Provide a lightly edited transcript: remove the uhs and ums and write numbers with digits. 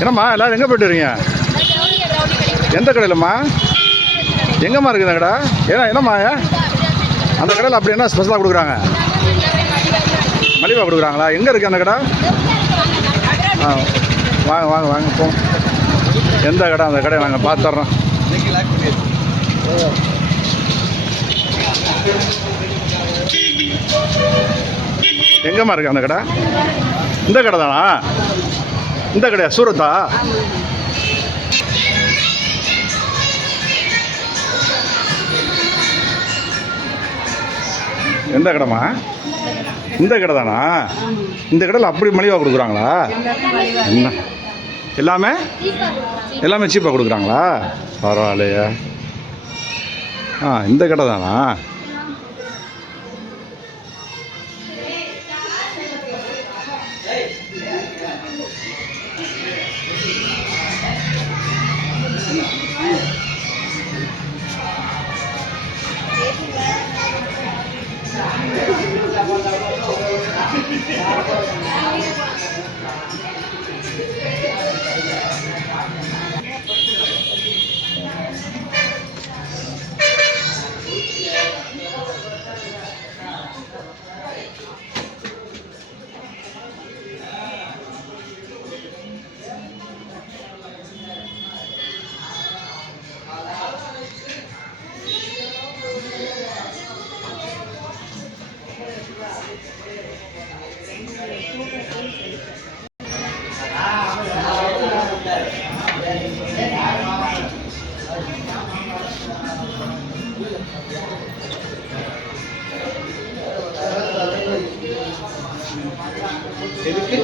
என்னம்மா எல்லாரும் எங்கே போய்ட்டு வரீங்க? எந்த கடையிலம்மா? எங்கம்மா இருக்குது அந்த கடை? என்னம்மா அந்த கடையில் அப்படி என்ன ஸ்பெஷலாக கொடுக்குறாங்க? மலிவாக கொடுக்குறாங்களா? எங்கே இருக்குது அந்த கடை? ஆ வாங்க வாங்க வாங்க போ. எந்த கடை அந்த கடையை நாங்கள் பார்த்துட்றோம். எங்கம்மா இருக்குது அந்த கடை? இந்த கடை தானா? இந்த கடையா? சூரத்தா? எந்த கடைம்மா? இந்த கடை தானா? இந்த கடையில் அப்படி மலிவாக கொடுக்குறாங்களா? என்ன எல்லாமே எல்லாமே சீப்பாக கொடுக்குறாங்களா? பரவாயில்லையா. இந்த கடை தானா? எதுக்கு